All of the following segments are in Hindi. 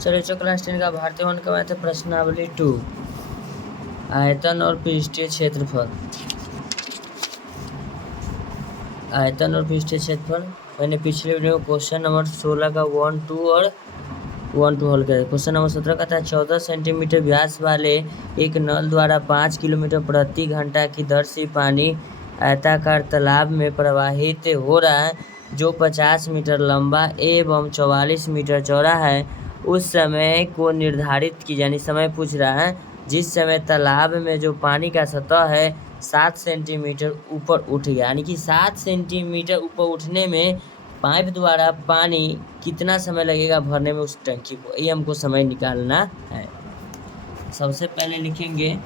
चलिए क्लास 10 का भारतीय वन का मैथ प्रश्नावली 2 आयतन और पृष्ठीय क्षेत्रफल। आयतन और पृष्ठीय क्षेत्रफल मैंने पिछले वीडियो में क्वेश्चन नंबर 16 का 1, 2 और 1, 2 हल किया। क्वेश्चन नंबर 17 का था 14 सेंटीमीटर व्यास वाले एक नल द्वारा 5 किलोमीटर प्रति घंटा की दर से पानी आयताकार तालाब में प्रवाहित हो रहा है जो 50 मीटर लंबा एवं 44 मीटर चौड़ा है। उस समय को निर्धारित की यानी समय पूछ रहा है जिस समय तालाब में जो पानी का सतह है 7 सेंटीमीटर ऊपर उठ गया, यानी कि 7 सेंटीमीटर ऊपर उठने में पाइप द्वारा पानी कितना समय लगेगा भरने में उस टंकी को, ये हमको समय निकालना है। सबसे पहले लिखेंगे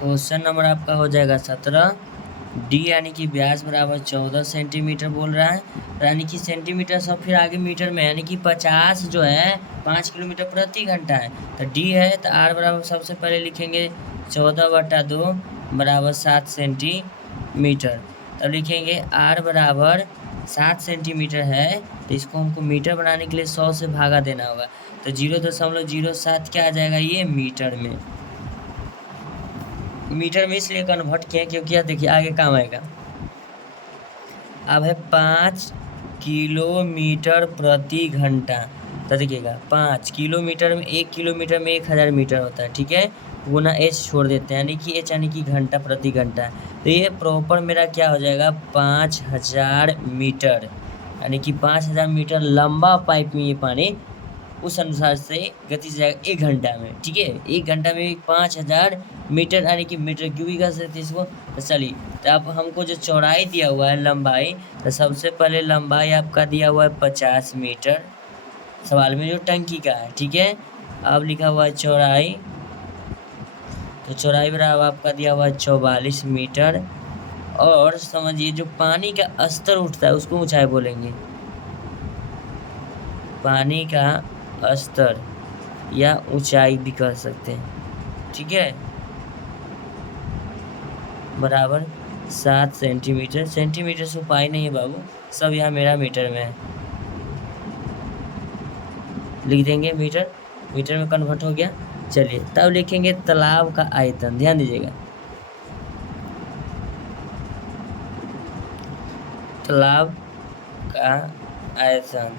क्वेश्चन नंबर आपका हो जाएगा 17 डी यानी कि व्यास बराबर 14 सेंटीमीटर बोल रहा है, यानी कि सेंटीमीटर सब फिर आगे मीटर में, यानी कि 50 जो है 5 किलोमीटर प्रति घंटा है तो डी है, तो आर बराबर सबसे पहले लिखेंगे 14/2 बराबर 7 सेंटीमीटर। तब लिखेंगे आर बराबर 7 सेंटीमीटर है तो इसको हमको मीटर बनाने के लिए 100 से भागा देना होगा, तो 0.07 क्या आ जाएगा ये मीटर में। मीटर में इसलिए कन्वर्ट किया क्योंकि यार देखिए आगे काम आएगा। अब है 5 किलोमीटर प्रति घंटा, तो देखिएगा 5 किलोमीटर में 1 किलोमीटर में 1000 मीटर होता है, ठीक है, गुना एच छोड़ देते हैं यानी कि एच यानी कि घंटा प्रति घंटा, तो ये प्रॉपर मेरा क्या हो जाएगा 5000 मीटर, यानी कि 5000 मीटर लंबा पाइप में ये पानी उस अनुसार से गति से जाएगा 1 घंटा में, ठीक है, 1 घंटा में 5000 मीटर यानी कि मीटर क्यूबिक कर सकते हैं इसको। तो चलिए, तो अब हमको जो चौड़ाई दिया हुआ है लंबाई, तो सबसे पहले लंबाई आपका दिया हुआ है 50 मीटर सवाल में जो टंकी का है, ठीक है। अब लिखा हुआ है चौड़ाई, तो चौड़ाई बराबर आपका दिया हुआ है 44 मीटर, और समझिए जो पानी का स्तर उठता है उसको ऊंचाई बोलेंगे, पानी का स्तर या ऊंचाई भी कह सकते हैं, ठीक है, बराबर 7 सेंटीमीटर। सेंटीमीटर से पाई नहीं है बाबू, सब यहाँ मेरा मीटर में है, लिख देंगे मीटर, मीटर में कन्वर्ट हो गया। चलिए तब लिखेंगे तालाब का आयतन, ध्यान दीजिएगा, तालाब का आयतन,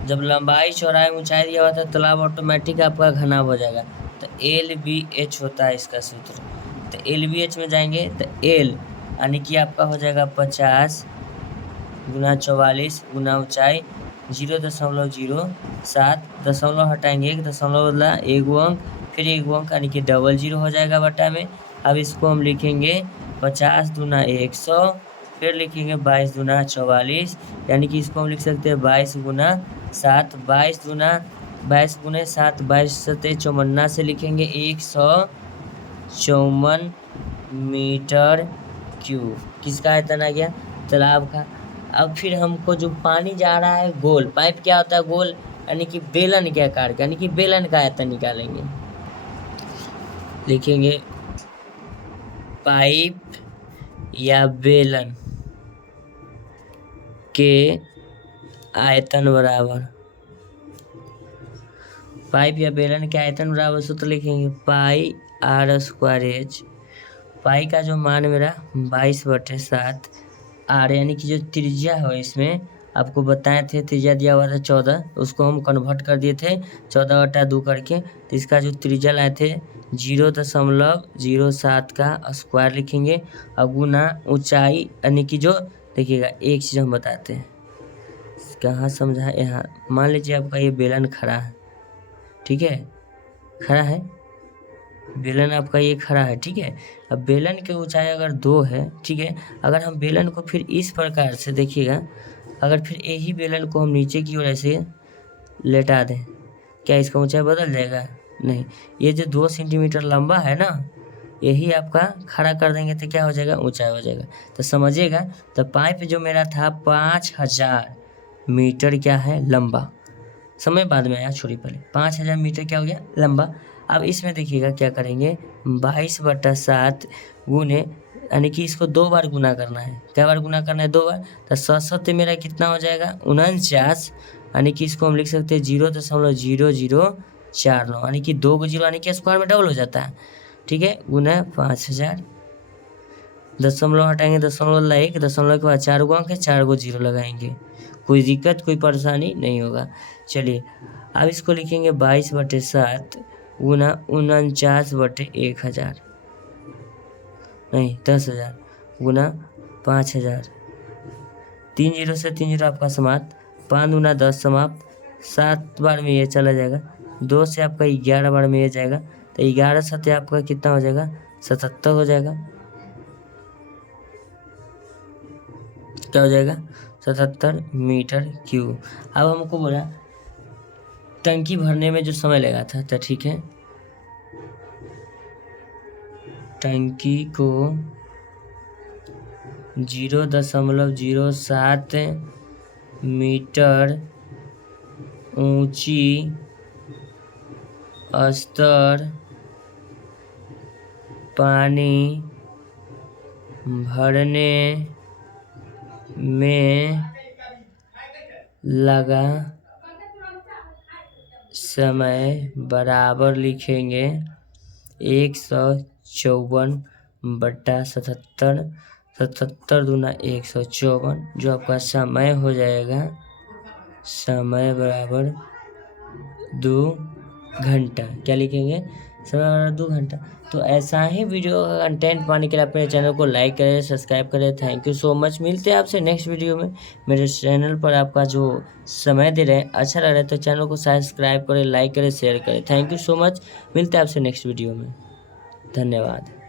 जब लंबाई चौड़ाई ऊंचाई दिया हुआ था तालाब ऑटोमेटिक आपका घनाभ हो जाएगा, तो LBH होता है इसका सूत्र, तो LBH में जाएंगे तो L यानी कि आपका हो जाएगा 50 गुना 44 गुना ऊंचाई 0.07, दशमलव हटाएंगे 1 दशमलव बदला 1 अंक, फिर 1 अंक यानी कि डबल 0 हो जाएगा बटा में। अब इसको हम लिखेंगे 50 दूना 100, फिर लिखेंगे 22 दूना 44, यानी कि इसको हम लिख सकते हैं 22 गुना 7, 22 गुने 7, 22 सते 54 से लिखेंगे 154 मीटर क्यूब, किसका आयतन आ गया तालाब का। अब फिर हमको जो पानी जा रहा है गोल, पाइप क्या होता है गोल, यानी कि बेलन के आकार का, यानी कि बेलन का आयतन निकालेंगे, लिखेंगे पाइप या बेलन के आयतन बराबर, पाइप या बेलन के आयतन बराबर सूत्र लिखेंगे पाई r²h, पाई का जो मान मेरा 22/7, आर यानी कि जो त्रिज्या है इसमें आपको बताए थे, त्रिज्या दिया हुआ था 14, उसको हम कन्वर्ट कर दिए थे 14/2 करके, तो इसका जो त्रिज्या लाए थे 0.07 का स्क्वायर लिखेंगे, और गुना ऊंचाई यानी कि जो देखिएगा एक चीज़ हम बताते हैं, कहाँ समझा, यहाँ मान लीजिए आपका ये बेलन खड़ा है, ठीक है, खड़ा है बेलन आपका ये खड़ा है, ठीक है। अब बेलन की ऊंचाई अगर 2 है, ठीक है, अगर हम बेलन को फिर इस प्रकार से देखिएगा, अगर फिर यही बेलन को हम नीचे की ओर ऐसे लेटा दें, क्या इसका ऊंचाई बदल जाएगा? नहीं, ये जो 2 सेंटीमीटर लंबा है ना, यही आपका खड़ा कर देंगे तो क्या हो जाएगा ऊंचाई हो जाएगा। तो समझिएगा, तो पाइप जो मेरा था 5000 मीटर क्या है लंबा, समय बाद में आया, छोड़ी पहले 5000 मीटर क्या हो गया लंबा। अब इसमें देखिएगा क्या करेंगे 22/7 गुने, यानी कि इसको 2 बार गुना करना है, क्या बार गुना करना है 2 बार, तो 7 मेरा कितना हो जाएगा 49 यानी कि इसको हम लिख सकते हैं 0.0049, यानी कि 2 को 0 यानी कि स्क्वायर में डबल हो जाता है, ठीक है, गुना 5000। दशमलव हटाएंगे, दशमलव ला 1, दशमलव के बाद 4 गो अंक है, 4 को 0 लगाएंगे, कोई दिक्कत कोई परेशानी नहीं होगा। चलिए अब इसको लिखेंगे 22/7 गुना 49/1000, नहीं 10,000 गुना 5000। 3 0 से 3 0 आपका समाप्त, 5 गुना 10 समाप्त, 7 बार में ये चला जाएगा, 2 से आपका 11 बार में ये जाएगा, तो 11 सत्य आपका कितना हो जाएगा, 77 हो जाएगा। क्या हो जाएगा, 77 मीटर क्यूब। अब हमको बोला टंकी भरने में जो समय लगा था, तो ठीक है, टंकी को 0.07 मीटर ऊंची स्तर पानी भरने में लगा समय बराबर लिखेंगे 154/77, 77 दूना 154, जो आपका समय हो जाएगा, समय बराबर 2 घंटा। क्या लिखेंगे, समय बराबर 2 घंटा। तो ऐसा ही वीडियो का कंटेंट पाने के लिए अपने चैनल को लाइक करें, सब्सक्राइब करें। Thank you so much. मिलते हैं आपसे नेक्स्ट वीडियो में। मेरे चैनल पर आपका जो समय दे रहे हैं अच्छा लग रहा है तो चैनल को सब्सक्राइब करें, लाइक करें, शेयर करें। Thank you so much. मिलते हैं आपसे नेक्स्ट वीडियो में। धन्यवाद।